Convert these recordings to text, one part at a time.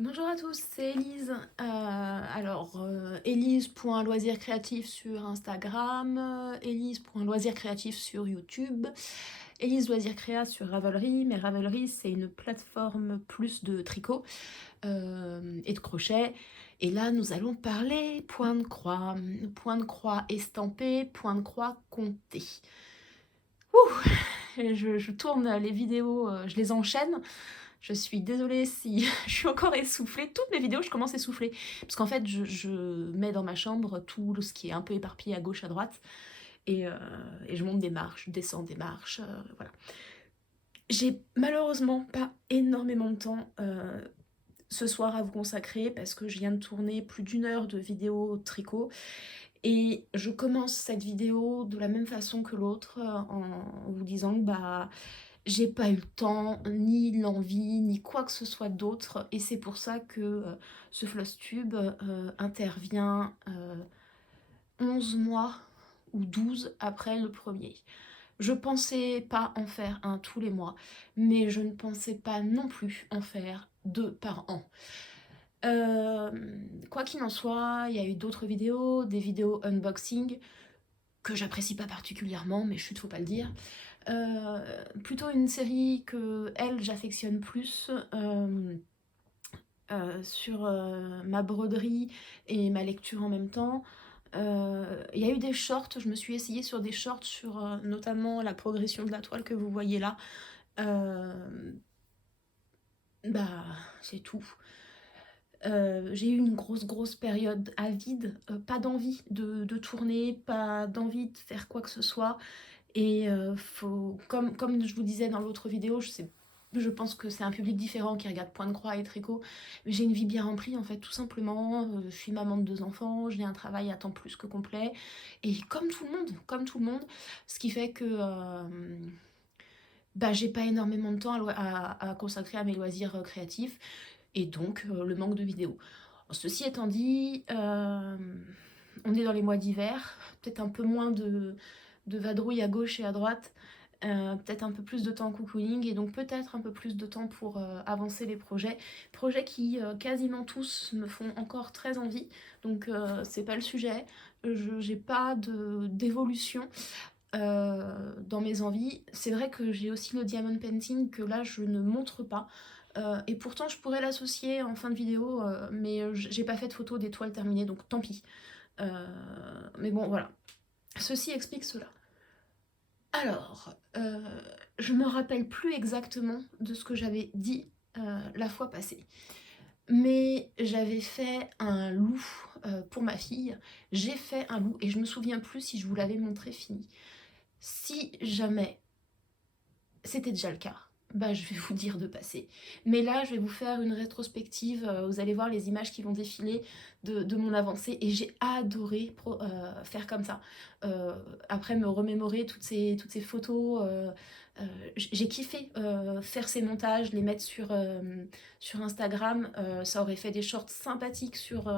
Bonjour à tous, c'est Élise. Élise.loisirscréatif sur Instagram, Élise.loisirscréatif sur YouTube, Élise Loisirs Créa sur Ravelry, mais Ravelry c'est une plateforme plus de tricot et de crochet. Et là nous allons parler point de croix estampé, point de croix compté. Ouh, je tourne les vidéos, je les enchaîne. Je suis désolée si je suis encore essoufflée. Toutes mes vidéos, je commence essoufflée. Parce qu'en fait, je mets dans ma chambre tout ce qui est un peu éparpillé à gauche, à droite. Et, euh, et je monte des marches, je descends des marches. Voilà. J'ai malheureusement pas énormément de temps ce soir à vous consacrer parce que je viens de tourner plus d'1 heure de vidéo tricot. Et je commence cette vidéo de la même façon que l'autre en vous disant que j'ai pas eu le temps, ni l'envie, ni quoi que ce soit d'autre, et c'est pour ça que ce Flosstube intervient 11 mois ou 12 après le premier. Je pensais pas en faire un tous les mois, mais je ne pensais pas non plus en faire 2 par an. Euh, Quoi qu'il en soit, il y a eu d'autres vidéos, des vidéos unboxing, que j'apprécie pas particulièrement, mais chut, faut pas le dire. Plutôt une série que elle j'affectionne plus sur ma broderie et ma lecture en même temps. Il y a eu des shorts, je me suis essayée sur des shorts sur notamment la progression de la toile que vous voyez là. Euh, Bah c'est tout. J'ai eu une grosse période à vide, pas d'envie de tourner, pas d'envie de faire quoi que ce soit. Et comme je vous disais dans l'autre vidéo, je pense que c'est un public différent qui regarde Point de Croix et Tricot. Mais j'ai une vie bien remplie en fait, tout simplement. Je suis maman de 2 enfants, j'ai un travail à temps plus que complet. Et comme tout le monde, ce qui fait que j'ai pas énormément de temps à consacrer à mes loisirs créatifs. Et donc le manque de vidéos. Ceci étant dit, on est dans les mois d'hiver, peut-être un peu moins de vadrouille à gauche et à droite, peut-être un peu plus de temps en cocooning et donc peut-être un peu plus de temps pour avancer les projets. Projets qui quasiment tous me font encore très envie, donc c'est pas le sujet. J'ai pas d'évolution dans mes envies. C'est vrai que j'ai aussi le diamond painting que là je ne montre pas. Et pourtant je pourrais l'associer en fin de vidéo, mais j'ai pas fait de photo des toiles terminées, donc tant pis. Mais bon voilà. Ceci explique cela. Alors, je me rappelle plus exactement de ce que j'avais dit la fois passée. Mais j'avais fait un loup pour ma fille. J'ai fait un loup et je me souviens plus si je vous l'avais montré fini. Si jamais c'était déjà le cas, je vais vous dire de passer. Mais là, je vais vous faire une rétrospective. Vous allez voir les images qui vont défiler de mon avancée. Et j'ai adoré faire comme ça. Après, me remémorer toutes ces photos. J'ai kiffé faire ces montages, les mettre sur Instagram. Ça aurait fait des shorts sympathiques sur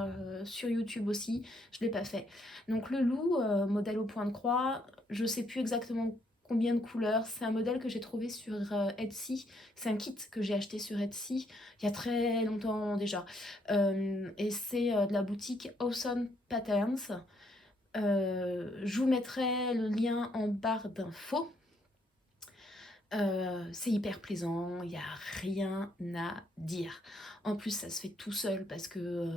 YouTube aussi. Je ne l'ai pas fait. Donc le loup, modèle au point de croix, je sais plus exactement combien de couleurs. C'est un modèle que j'ai trouvé sur Etsy. C'est un kit que j'ai acheté sur Etsy il y a très longtemps déjà. Et c'est de la boutique Awesome Patterns. Je vous mettrai le lien en barre d'infos. C'est hyper plaisant, il n'y a rien à dire. En plus, ça se fait tout seul parce que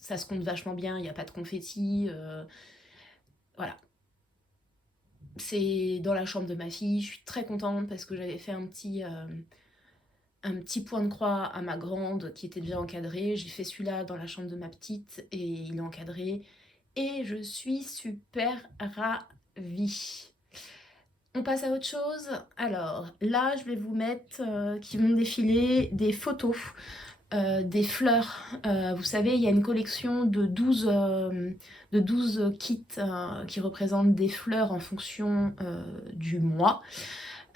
ça se compte vachement bien, il n'y a pas de confetti. Voilà, c'est dans la chambre de ma fille. Je suis très contente parce que j'avais fait un petit point de croix à ma grande qui était déjà encadré. J'ai fait celui-là dans la chambre de ma petite et il est encadré. Et je suis super ravie. On passe à autre chose. Alors là, je vais vous mettre qui vont défiler des photos des fleurs. Vous savez, il y a une collection de 12 kits qui représentent des fleurs en fonction du mois.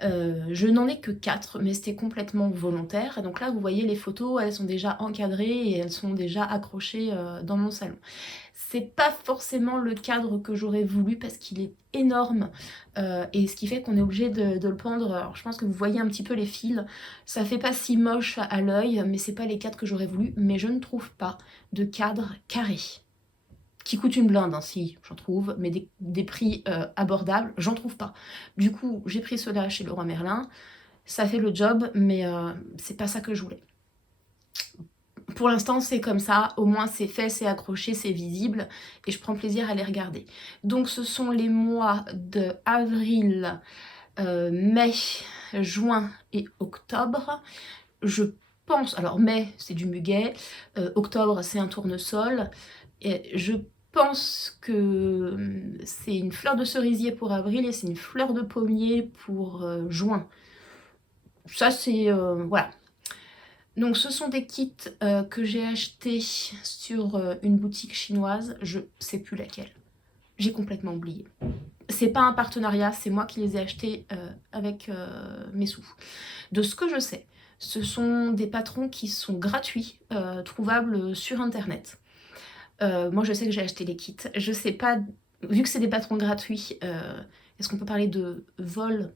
Je n'en ai que 4, mais c'était complètement volontaire. Et donc là, vous voyez les photos, elles sont déjà encadrées et elles sont déjà accrochées dans mon salon. C'est pas forcément le cadre que j'aurais voulu parce qu'il est énorme et ce qui fait qu'on est obligé de le pendre. Alors je pense que vous voyez un petit peu les fils, ça fait pas si moche à l'œil, mais c'est pas les cadres que j'aurais voulu. Mais je ne trouve pas de cadre carré qui coûte une blinde, hein, si j'en trouve, mais des prix abordables, j'en trouve pas. Du coup, j'ai pris cela chez Leroy Merlin, ça fait le job, mais c'est pas ça que je voulais. Pour l'instant, c'est comme ça, au moins c'est fait, c'est accroché, c'est visible, et je prends plaisir à les regarder. Donc ce sont les mois de avril, mai, juin et octobre. Je pense, alors mai c'est du muguet, octobre c'est un tournesol, et je pense que c'est une fleur de cerisier pour avril et c'est une fleur de pommier pour juin. Ça c'est, voilà. Donc ce sont des kits que j'ai achetés sur une boutique chinoise, je sais plus laquelle. J'ai complètement oublié. C'est pas un partenariat, c'est moi qui les ai achetés avec mes sous. De ce que je sais, ce sont des patrons qui sont gratuits, trouvables sur internet. Moi je sais que j'ai acheté les kits. Je sais pas, vu que c'est des patrons gratuits, est-ce qu'on peut parler de vol,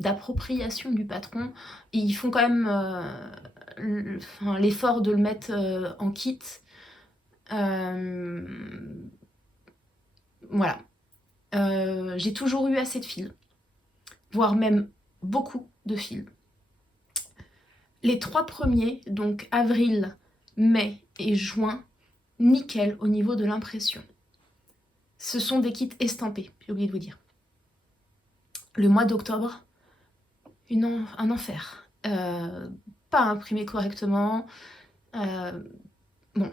d'appropriation du patron? Ils font quand même l'effort de le mettre en kit. Voilà. J'ai toujours eu assez de fils, voire même beaucoup de fils. Les 3 premiers, donc avril, mai et juin, nickel au niveau de l'impression. Ce sont des kits estampés, j'ai oublié de vous dire. Le mois d'octobre, un enfer. Pas imprimé correctement. Bon,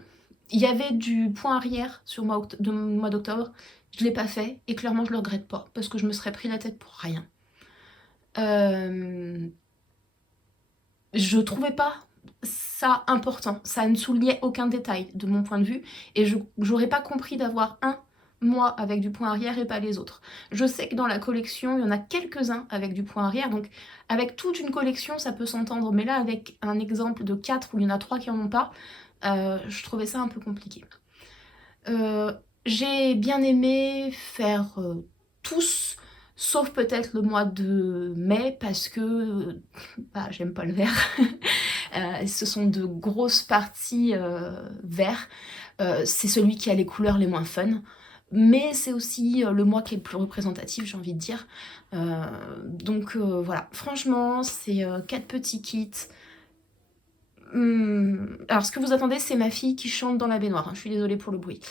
il y avait du point arrière sur le mois d'octobre, je ne l'ai pas fait et clairement je le regrette pas parce que je me serais pris la tête pour rien. Je trouvais pas ça important, ça ne soulignait aucun détail de mon point de vue et j'aurais pas compris d'avoir un mois avec du point arrière et pas les autres. Je sais que dans la collection, il y en a quelques-uns avec du point arrière, donc avec toute une collection ça peut s'entendre, mais là avec un exemple de 4 où il y en a 3 qui en ont pas, je trouvais ça un peu compliqué. J'ai bien aimé faire tous, sauf peut-être le mois de mai parce que bah, j'aime pas le vert. Ce sont de grosses parties vert. C'est celui qui a les couleurs les moins fun. Mais c'est aussi le mois qui est le plus représentatif, j'ai envie de dire. Donc voilà, franchement, c'est 4 petits kits. Alors ce que vous attendez, c'est ma fille qui chante dans la baignoire, hein. Je suis désolée pour le bruit.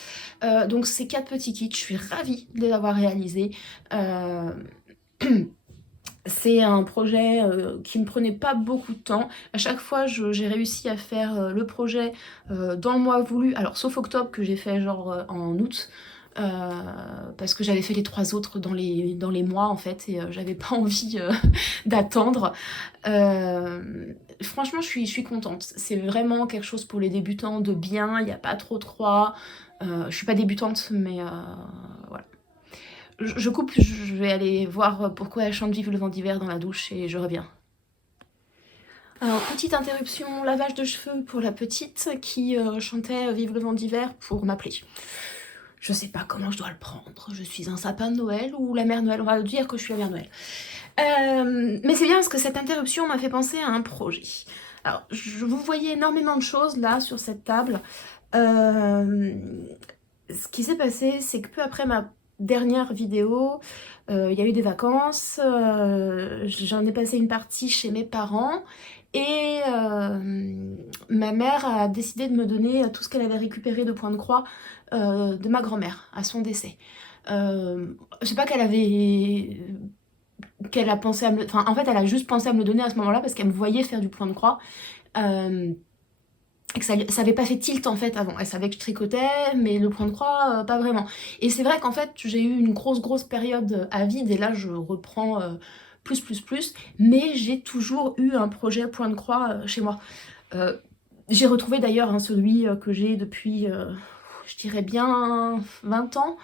Donc ces 4 petits kits, je suis ravie de les avoir réalisés. C'est un projet qui me prenait pas beaucoup de temps. À chaque fois, j'ai réussi à faire le projet dans le mois voulu. Alors sauf octobre que j'ai fait genre en août. Parce que j'avais fait les 3 autres dans les mois en fait et j'avais pas envie d'attendre. Franchement je suis contente, c'est vraiment quelque chose pour les débutants de bien, il n'y a pas trop de croix. Je suis pas débutante mais voilà. Je coupe, je vais aller voir pourquoi elle chante Vive le vent d'hiver dans la douche et je reviens. Alors, petite interruption, lavage de cheveux pour la petite qui chantait Vive le vent d'hiver pour m'appeler. Je sais pas comment je dois le prendre. Je suis un sapin de Noël ou la mère Noël. On va dire que je suis la mère Noël. Mais c'est bien parce que cette interruption m'a fait penser à un projet. Alors, vous voyez énormément de choses là sur cette table. Ce qui s'est passé, c'est que peu après ma dernière vidéo, il y a eu des vacances. J'en ai passé une partie chez mes parents. Et ma mère a décidé de me donner tout ce qu'elle avait récupéré de points de croix de ma grand-mère à son décès. Je sais pas qu'elle a pensé à me... Enfin, en fait, elle a juste pensé à me le donner à ce moment-là parce qu'elle me voyait faire du point de croix. Et que ça avait pas fait tilt en fait avant. Elle savait que je tricotais, mais le point de croix, pas vraiment. Et c'est vrai qu'en fait, j'ai eu une grosse période à vide et là, je reprends plus. Mais j'ai toujours eu un projet point de croix chez moi. J'ai retrouvé d'ailleurs hein, celui que j'ai depuis, je dirais bien 20 ans.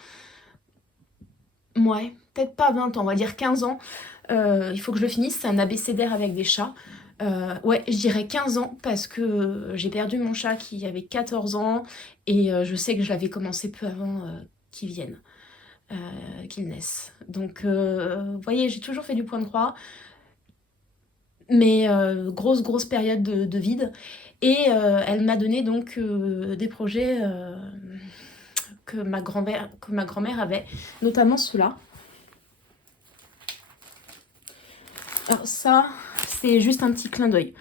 Ouais, peut-être pas 20 ans, on va dire 15 ans. Il faut que je le finisse, c'est un abécédaire avec des chats. Ouais, je dirais 15 ans parce que j'ai perdu mon chat qui avait 14 ans et je sais que je l'avais commencé peu avant qu'il vienne, qu'il naisse. Donc, vous voyez, j'ai toujours fait du point de croix, mais grosse période de vide. Et elle m'a donné donc des projets que ma grand-mère avait, notamment ceux-là. Alors ça, c'est juste un petit clin d'œil.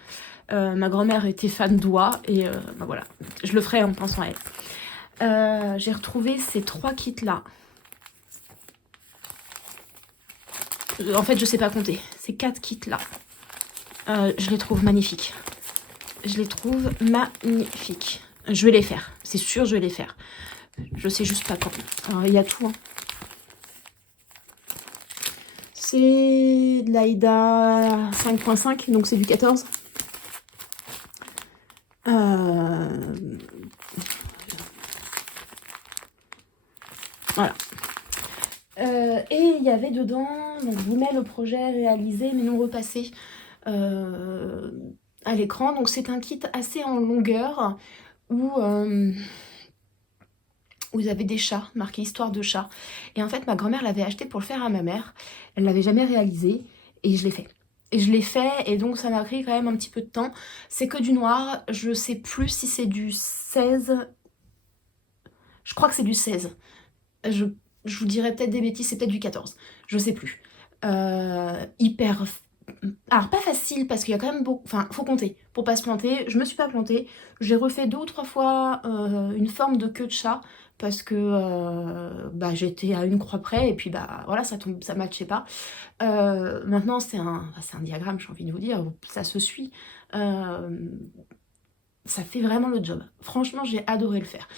Ma grand-mère était fan d'oie et bah voilà, je le ferai en pensant à elle. J'ai retrouvé ces 3 kits-là. En fait, je sais pas compter. Ces 4 kits-là. Je les trouve magnifiques. Je les trouve magnifiques. Je vais les faire. C'est sûr, je vais les faire. Je sais juste pas quand. Alors, il y a tout. Hein. C'est de l'Aïda 5.5, donc c'est du 14. Voilà. Et il y avait dedans, donc je vous mets le projet réalisé mais non repassé à l'écran. Donc c'est un kit assez en longueur où vous avez des chats, marqué histoire de chat. Et en fait ma grand-mère l'avait acheté pour le faire à ma mère. Elle l'avait jamais réalisé et je l'ai fait. Et je l'ai fait et donc ça m'a pris quand même un petit peu de temps. C'est que du noir, je sais plus si c'est du 16. Je crois que c'est du 16. Je vous dirais peut-être des bêtises, c'est peut-être du 14. Je sais plus. Hyper... Alors pas facile parce qu'il y a quand même beaucoup... Enfin, faut compter pour pas se planter. Je me suis pas plantée. J'ai refait 2 ou 3 fois une forme de queue de chat parce que bah, j'étais à une croix près et puis bah voilà, ça matchait pas. Maintenant c'est un diagramme, j'ai envie de vous dire, ça se suit. Ça fait vraiment le job. Franchement, j'ai adoré le faire.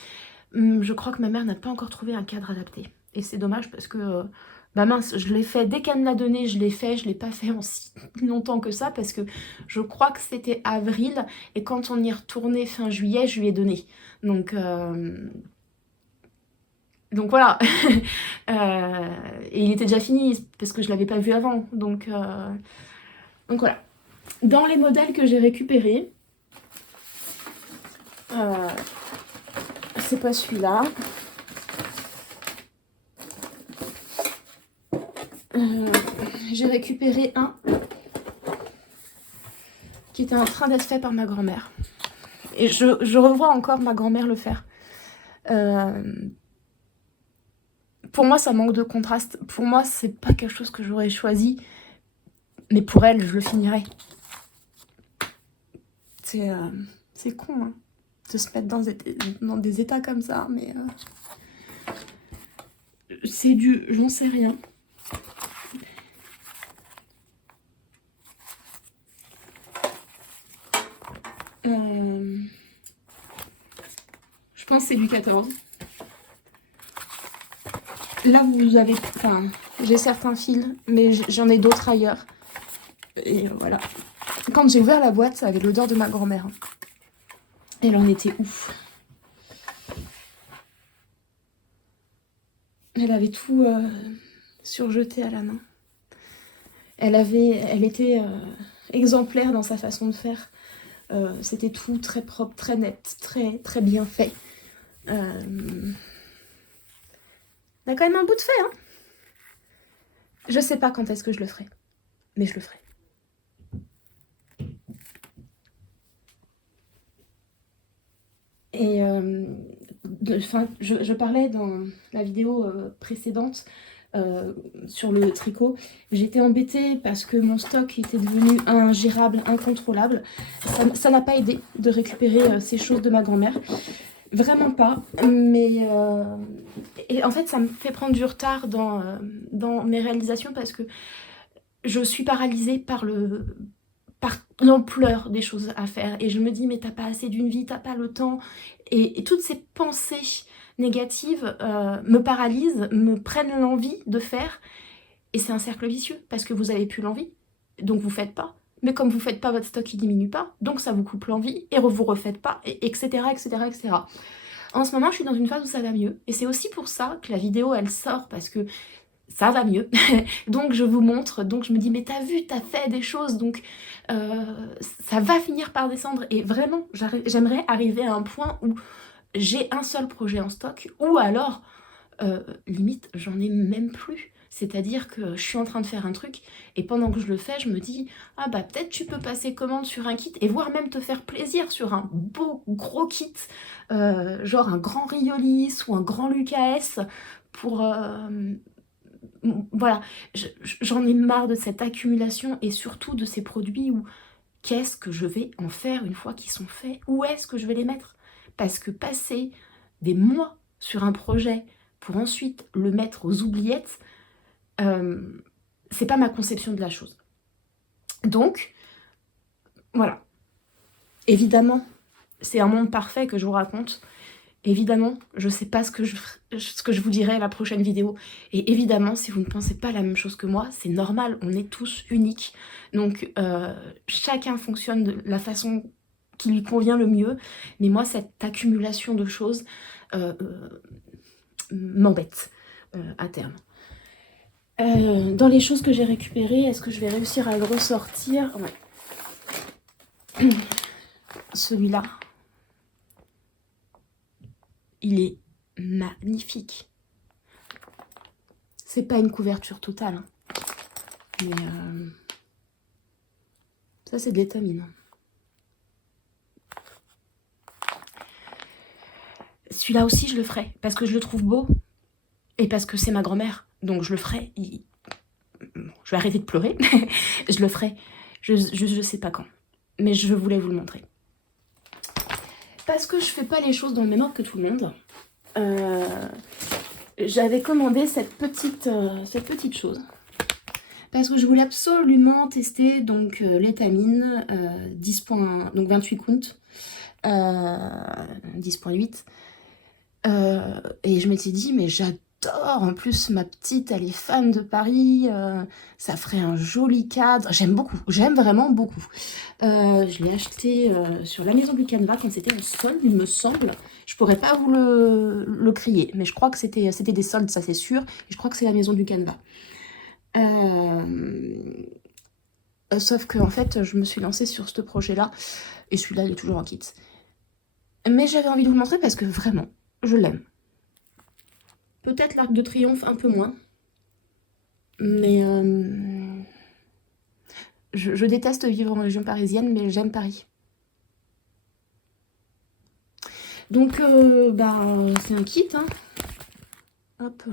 Je crois que ma mère n'a pas encore trouvé un cadre adapté. Et c'est dommage parce que, bah mince, je l'ai fait, dès qu'elle me l'a donné, je l'ai fait. Je l'ai pas fait en si longtemps que ça parce que je crois que c'était avril. Et quand on y retournait fin juillet, je lui ai donné. Donc voilà. Et il était déjà fini parce que je l'avais pas vu avant. Donc voilà. Dans les modèles que j'ai récupérés, c'est pas celui-là. J'ai récupéré un qui était en train d'être fait par ma grand-mère. Et je revois encore ma grand-mère le faire. Pour moi, ça manque de contraste. Pour moi, c'est pas quelque chose que j'aurais choisi. Mais pour elle, je le finirais. C'est con, hein, de se mettre dans des états comme ça. Mais c'est du... J'en sais rien. Je pense que c'est du 14. Là, vous avez... Enfin, j'ai certains fils, mais j'en ai d'autres ailleurs. Et voilà. Quand j'ai ouvert la boîte, ça avait l'odeur de ma grand-mère. Elle en était ouf. Elle avait tout surjeté à la main. Elle était exemplaire dans sa façon de faire. C'était tout très propre, très net, très bien fait. On a quand même un bout de fait, hein. Je sais pas quand est-ce que je le ferai, mais je le ferai. Et je parlais dans la vidéo précédente sur le tricot. J'étais embêtée parce que mon stock était devenu ingérable, incontrôlable. Ça n'a pas aidé de récupérer ces choses de ma grand-mère. Vraiment pas. Mais et en fait, ça me fait prendre du retard dans mes réalisations parce que je suis paralysée par l'ampleur des choses à faire. Et je me dis, mais t'as pas assez d'une vie, t'as pas le temps. Et toutes ces pensées négatives me paralysent, me prennent l'envie de faire. Et c'est un cercle vicieux, parce que vous avez plus l'envie, donc vous faites pas. Mais comme vous faites pas, votre stock il diminue pas, donc ça vous coupe l'envie, et vous refaites pas, etc., etc. En ce moment, je suis dans une phase où ça va mieux. Et c'est aussi pour ça que la vidéo, elle sort, parce que ça va mieux. Donc je vous montre, donc je me dis mais t'as vu, t'as fait des choses, donc ça va finir par descendre. Et vraiment, j'aimerais arriver à un point où j'ai un seul projet en stock, ou alors limite j'en ai même plus. C'est-à-dire que je suis en train de faire un truc et pendant que je le fais, je me dis ah bah peut-être tu peux passer commande sur un kit et voire même te faire plaisir sur un beau gros kit, genre un grand Riolis ou un grand Lucas pour voilà, j'en ai marre de cette accumulation et surtout de ces produits où qu'est-ce que je vais en faire une fois qu'ils sont faits? Où est-ce que je vais les mettre? Parce que passer des mois sur un projet pour ensuite le mettre aux oubliettes, c'est pas ma conception de la chose. Donc, voilà. Évidemment, c'est un monde parfait que je vous raconte. Évidemment, je sais pas ce que je vous dirai à la prochaine vidéo. Et évidemment, si vous ne pensez pas la même chose que moi, c'est normal, on est tous uniques. Donc, chacun fonctionne de la façon qui lui convient le mieux. Mais moi, cette accumulation de choses m'embête à terme. Dans les choses que j'ai récupérées, est-ce que je vais réussir à le ressortir? Ouais. Celui-là, il est magnifique. C'est pas une couverture totale, hein. Mais ça c'est de l'étamine. Celui-là aussi je le ferai parce que je le trouve beau et parce que c'est ma grand-mère. Donc je le ferai. Je vais arrêter de pleurer. Je le ferai. Je sais pas quand. Mais je voulais vous le montrer. Parce que je fais pas les choses dans le même ordre que tout le monde. J'avais commandé cette petite chose. Parce que je voulais absolument tester donc l'étamine 10.1, donc 28 counts, 10.8. Et je m'étais dit, mais j'adore, en plus ma petite, elle est fan de Paris, ça ferait un joli cadre. J'aime beaucoup, j'aime vraiment beaucoup. Je l'ai acheté sur la maison du Canva quand c'était en solde, il me semble. Je pourrais pas vous le crier, mais je crois que c'était des soldes, ça c'est sûr. Et je crois que c'est la maison du Canva. Sauf que en fait, je me suis lancée sur ce projet-là, et celui-là, il est toujours en kit. Mais j'avais envie de vous le montrer parce que vraiment, je l'aime. Peut-être l'Arc de Triomphe un peu moins. Mais je déteste vivre en région parisienne, mais j'aime Paris. Donc, bah, c'est un kit, hein. Hop.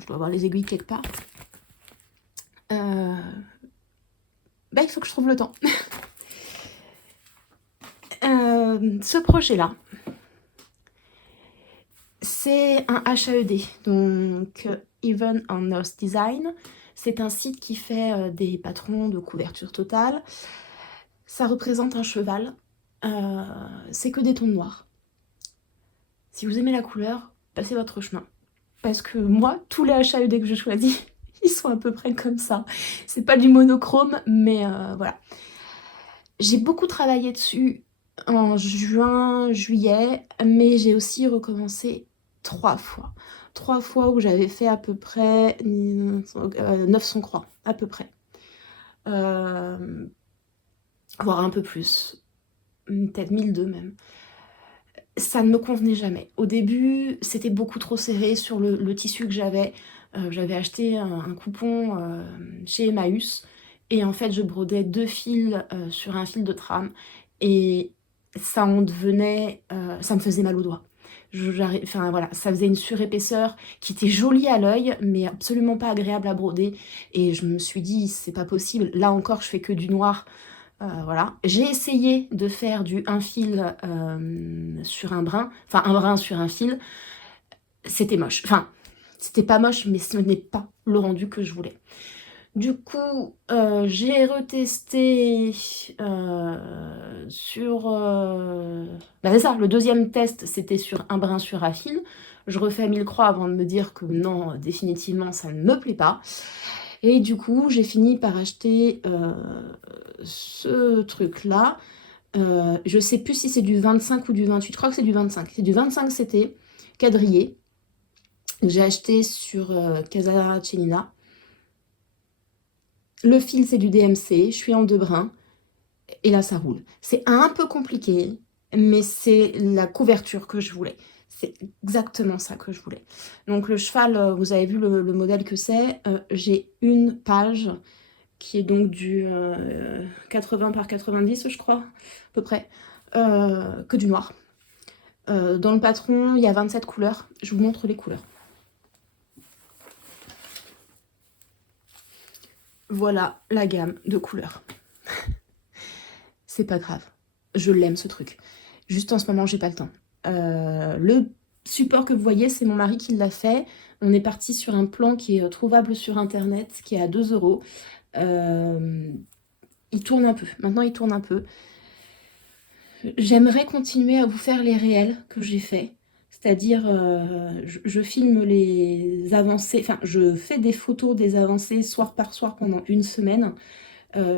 Je dois avoir les aiguilles quelque part. Bah, il faut que je trouve le temps. Ce projet-là, c'est un HAED, donc Even on Earth Design. C'est un site qui fait des patrons de couverture totale. Ça représente un cheval. C'est que des tons noirs. Si vous aimez la couleur, passez votre chemin. Parce que moi, tous les HAED que je choisis, ils sont à peu près comme ça. C'est pas du monochrome, mais voilà. J'ai beaucoup travaillé dessus en juin, juillet, mais j'ai aussi recommencé 3 fois. 3 fois où j'avais fait à peu près 900 croix, à peu près. Voire un peu plus, peut-être 1002 même. Ça ne me convenait jamais. Au début, c'était beaucoup trop serré sur le tissu que j'avais. J'avais acheté un coupon chez Emmaüs et en fait, je brodais 2 fils sur un fil de trame et ça en devenait... ça me faisait mal aux doigts. Enfin voilà, ça faisait une surépaisseur qui était jolie à l'œil, mais absolument pas agréable à broder. Et je me suis dit, c'est pas possible. Là encore, je fais que du noir. Voilà. J'ai essayé de faire du un fil sur un brin, enfin un brin sur un fil. C'était moche. Enfin, c'était pas moche, mais ce n'est pas le rendu que je voulais. Du coup, j'ai retesté sur... Bah c'est ça, le deuxième test, c'était sur un brin sur un fil. Je refais 1000 croix avant de me dire que non, définitivement, ça ne me plaît pas. Et du coup, j'ai fini par acheter ce truc-là. Je sais plus si c'est du 25 ou du 28. Je crois que c'est du 25. C'est du 25, c'était quadrillé. J'ai acheté sur Casa Celina. Le fil, c'est du DMC, je suis en 2 brins, et là, ça roule. C'est un peu compliqué, mais c'est la couverture que je voulais. C'est exactement ça que je voulais. Donc le cheval, vous avez vu le modèle que c'est. J'ai une page qui est donc du 80 par 90, je crois, à peu près, que du noir. Dans le patron, il y a 27 couleurs. Je vous montre les couleurs. Voilà la gamme de couleurs. C'est pas grave. Je l'aime ce truc. Juste en ce moment, j'ai pas le temps. Le support que vous voyez, c'est mon mari qui l'a fait. On est parti sur un plan qui est trouvable sur internet, qui est à 2 €. Il tourne un peu. Maintenant, il tourne un peu. J'aimerais continuer à vous faire les réels que j'ai fait. C'est-à-dire, je filme les avancées, enfin, je fais des photos des avancées soir par soir pendant une semaine.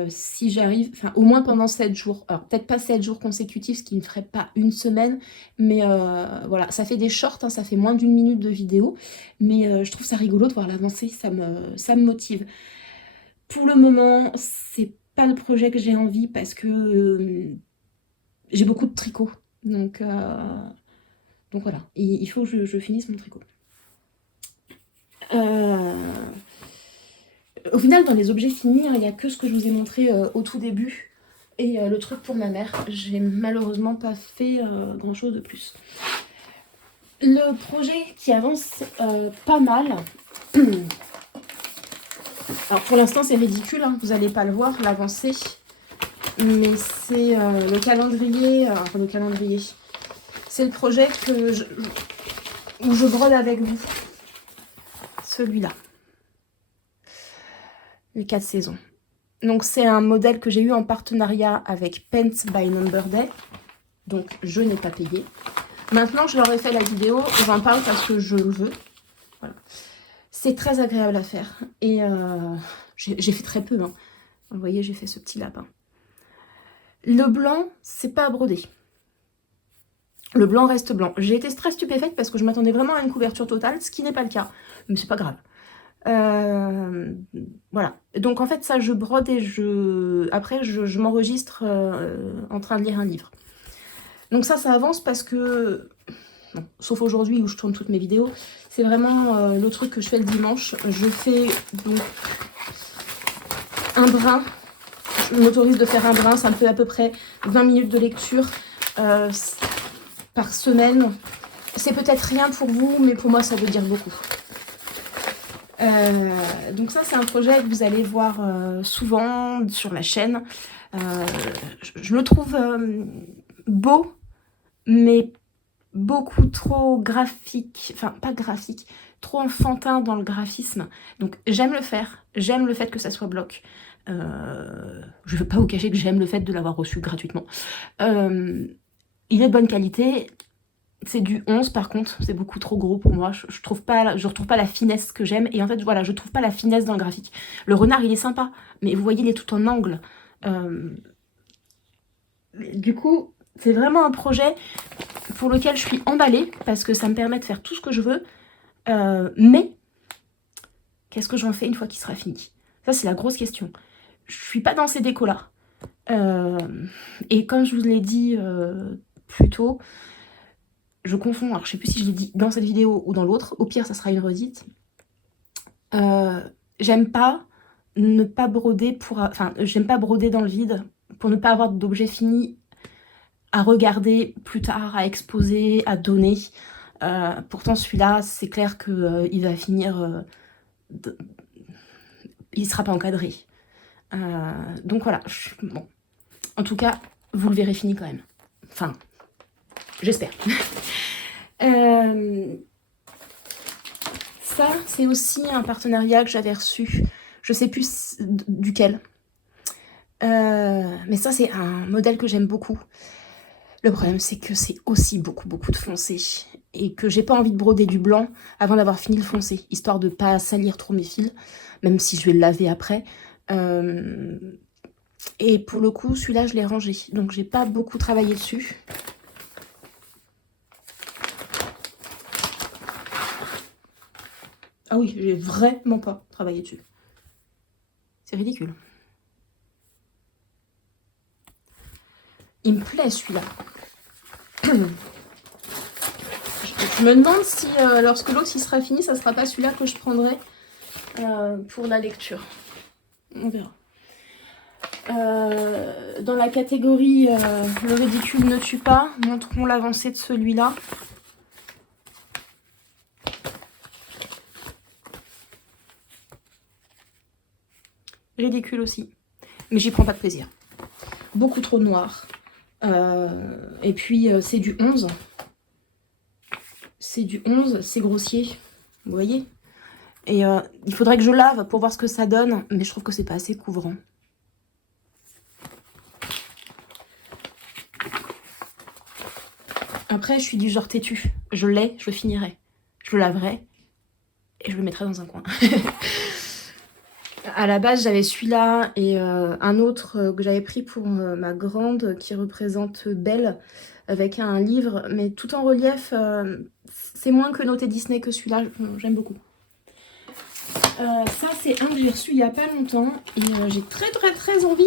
Si j'arrive, enfin, au moins pendant 7 jours. Alors, peut-être pas 7 jours consécutifs, ce qui ne ferait pas une semaine, mais voilà, ça fait des shorts, hein, ça fait moins d'1 minute de vidéo, mais je trouve ça rigolo de voir l'avancée, ça me motive. Pour le moment, c'est pas le projet que j'ai envie parce que j'ai beaucoup de tricot. Donc voilà, il faut que je finisse mon tricot. Au final, dans les objets finis, il n'y a que ce que je vous ai montré au tout début. Et le truc pour ma mère, j'ai malheureusement pas fait grand chose de plus. Le projet qui avance pas mal. Alors pour l'instant c'est ridicule, hein, vous n'allez pas le voir, l'avancée. Mais c'est le calendrier. Enfin le calendrier. C'est le projet où je brode avec vous. Celui-là. Les 4 saisons. Donc c'est un modèle que j'ai eu en partenariat avec Pants by Number Day. Donc je n'ai pas payé. Maintenant je leur ai fait la vidéo, j'en parle parce que je le veux. Voilà. C'est très agréable à faire. Et j'ai fait très peu. Hein. Vous voyez, j'ai fait ce petit lapin. Le blanc, c'est pas à broder. Le blanc reste blanc. J'ai été très stupéfaite parce que je m'attendais vraiment à une couverture totale, ce qui n'est pas le cas. Mais c'est pas grave. Voilà. Donc en fait, ça, je brode et après, je m'enregistre en train de lire un livre. Donc ça avance parce que... Bon, sauf aujourd'hui où je tourne toutes mes vidéos. C'est vraiment le truc que je fais le dimanche. Je fais donc un brin. Je m'autorise de faire un brin. Ça me fait à peu près 20 minutes de lecture par semaine. C'est peut-être rien pour vous, mais pour moi, ça veut dire beaucoup. Donc ça, c'est un projet que vous allez voir souvent sur la chaîne. Je le trouve beau, mais beaucoup trop graphique, enfin pas graphique, trop enfantin dans le graphisme. Donc j'aime le faire, j'aime le fait que ça soit bloc. Je ne veux pas vous cacher que j'aime le fait de l'avoir reçu gratuitement. Il est de bonne qualité. C'est du 11 par contre, c'est beaucoup trop gros pour moi. Je retrouve pas la finesse que j'aime. Et en fait, voilà, je trouve pas la finesse dans le graphique. Le renard, il est sympa, mais vous voyez, il est tout en angle. Du coup, c'est vraiment un projet pour lequel je suis emballée parce que ça me permet de faire tout ce que je veux. Mais qu'est-ce que j'en fais une fois qu'il sera fini? Ça, c'est la grosse question. Je suis pas dans ces décos-là. Et comme je vous l'ai dit plus tôt, je confonds, alors je sais plus si je l'ai dit dans cette vidéo ou dans l'autre, au pire ça sera une redite. J'aime pas ne pas broder j'aime pas broder dans le vide pour ne pas avoir d'objet fini à regarder plus tard, à exposer, à donner. Pourtant celui-là, c'est clair que il va finir, il sera pas encadré. Donc voilà, bon. En tout cas, vous le verrez fini quand même. Enfin, j'espère. Ça, c'est aussi un partenariat que j'avais reçu. Je sais plus duquel. Mais ça, c'est un modèle que j'aime beaucoup. Le problème, c'est que c'est aussi beaucoup de foncé. Et que j'ai pas envie de broder du blanc avant d'avoir fini le foncé. Histoire de pas salir trop mes fils. Même si je vais le laver après. Et pour le coup, celui-là, je l'ai rangé. Donc, j'ai pas beaucoup travaillé dessus. oui, j'ai vraiment pas travaillé dessus. C'est ridicule. Il me plaît celui-là. Je me demande si lorsque l'autre il sera fini, ça sera pas celui-là que je prendrai pour la lecture. On verra. Dans la catégorie le ridicule ne tue pas, montrons l'avancée de celui-là. Ridicule aussi, mais j'y prends pas de plaisir. Beaucoup trop noir. Et puis c'est du 11. C'est du 11, c'est grossier, vous voyez. Et il faudrait que je lave pour voir ce que ça donne, mais je trouve que c'est pas assez couvrant. Après, je suis du genre têtu. Je l'ai, je le finirai. Je le laverai et je le mettrai dans un coin. À la base, j'avais celui-là et un autre que j'avais pris pour ma grande qui représente Belle avec un livre, mais tout en relief. C'est moins que noté Disney que celui-là, j'aime beaucoup. Ça, c'est un que j'ai reçu il n'y a pas longtemps et j'ai très envie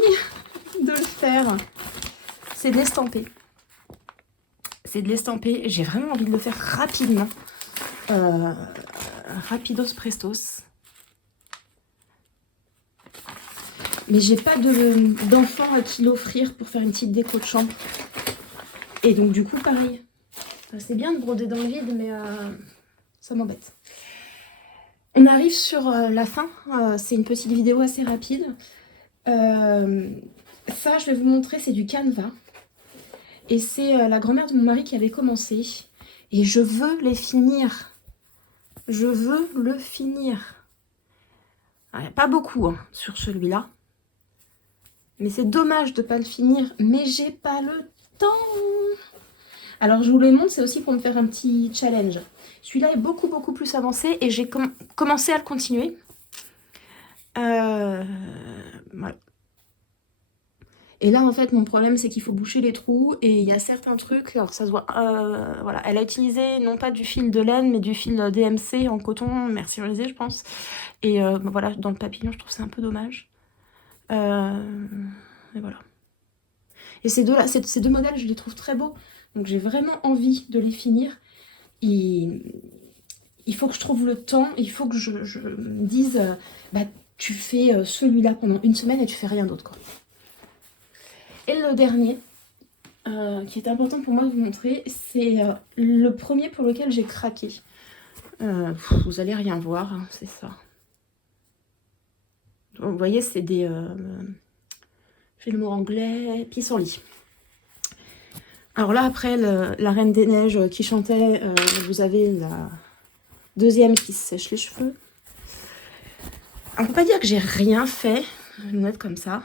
de le faire. C'est de l'estamper. C'est de l'estamper. J'ai vraiment envie de le faire rapidement. Rapidos prestos. Mais j'ai pas d'enfant à qui l'offrir pour faire une petite déco de chambre. Et donc du coup, pareil. C'est bien de broder dans le vide, mais ça m'embête. On arrive sur la fin. C'est une petite vidéo assez rapide. Ça, je vais vous montrer, c'est du Canva. Et c'est la grand-mère de mon mari qui avait commencé. Et je veux les finir. Je veux le finir. Il n'y a pas beaucoup hein, sur celui-là. Mais c'est dommage de ne pas le finir. Mais j'ai pas le temps. Alors je vous le montre, c'est aussi pour me faire un petit challenge. Celui-là est beaucoup plus avancé et j'ai commencé à le continuer. Voilà. Et là en fait mon problème c'est qu'il faut boucher les trous et il y a certains trucs, alors ça se voit, voilà, elle a utilisé non pas du fil de laine mais du fil DMC en coton mercerisé je pense. Et voilà, dans le papillon je trouve c'est un peu dommage. Et voilà. Et ces deux-là, ces deux modèles je les trouve très beaux. Donc j'ai vraiment envie de les finir. Il faut que je trouve le temps, il faut que je me dise, bah tu fais celui-là pendant une semaine et tu fais rien d'autre quoi. Et le dernier, qui est important pour moi de vous montrer, c'est le premier pour lequel j'ai craqué. Vous allez rien voir, hein, c'est ça. Donc, vous voyez, c'est des... j'ai le mot anglais, pissenlit. Alors là, après la Reine des Neiges qui chantait, vous avez la deuxième qui se sèche les cheveux. On ne peut pas dire que j'ai rien fait, je vais le mettre comme ça.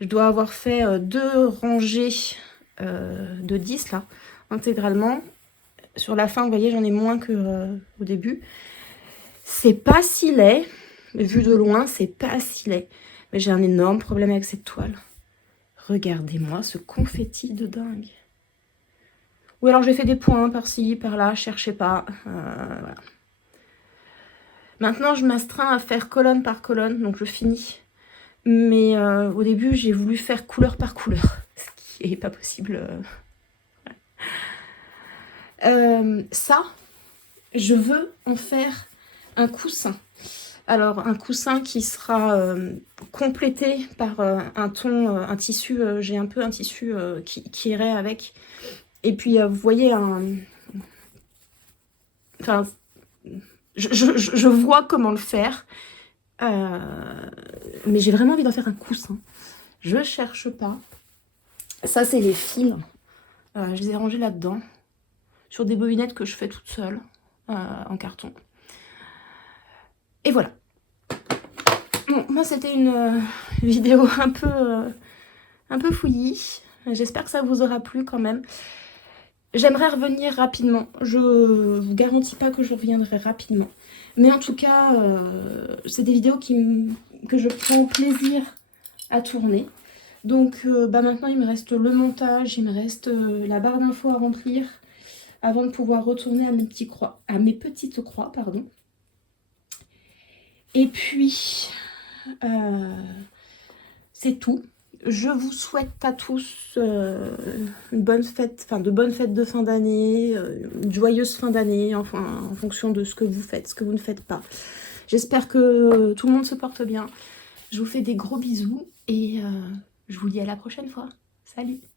Je dois avoir fait 2 rangées de 10 là, intégralement. Sur la fin, vous voyez, j'en ai moins qu'au début. C'est pas si laid, mais vu de loin, c'est pas si laid. Mais j'ai un énorme problème avec cette toile. Regardez-moi ce confetti de dingue. Ou alors j'ai fait des points par-ci, par-là, cherchez pas. Voilà. Maintenant, je m'astreins à faire colonne par colonne, donc je finis. Mais au début, j'ai voulu faire couleur par couleur, ce qui n'est pas possible. Ça, je veux en faire un coussin. Alors, un coussin qui sera complété par un ton, un tissu, j'ai un peu un tissu qui irait avec. Et puis, vous voyez, enfin, je vois comment le faire. Mais j'ai vraiment envie d'en faire un coussin. Je cherche pas. Ça, c'est les fils. Je les ai rangés là-dedans. Sur des bobinettes que je fais toute seule. En carton. Et voilà. Bon, moi, c'était une vidéo un peu fouillie. J'espère que ça vous aura plu quand même. J'aimerais revenir rapidement. Je vous garantis pas que je reviendrai rapidement. Mais en tout cas, c'est des vidéos que je prends plaisir à tourner. Donc maintenant, il me reste le montage, il me reste la barre d'infos à remplir avant de pouvoir retourner à mes petites croix, pardon. Et puis, c'est tout. Je vous souhaite à tous une bonne fête, enfin de bonnes fêtes de fin d'année, une joyeuse fin d'année, enfin en fonction de ce que vous faites, ce que vous ne faites pas. J'espère que tout le monde se porte bien. Je vous fais des gros bisous et je vous dis à la prochaine fois. Salut!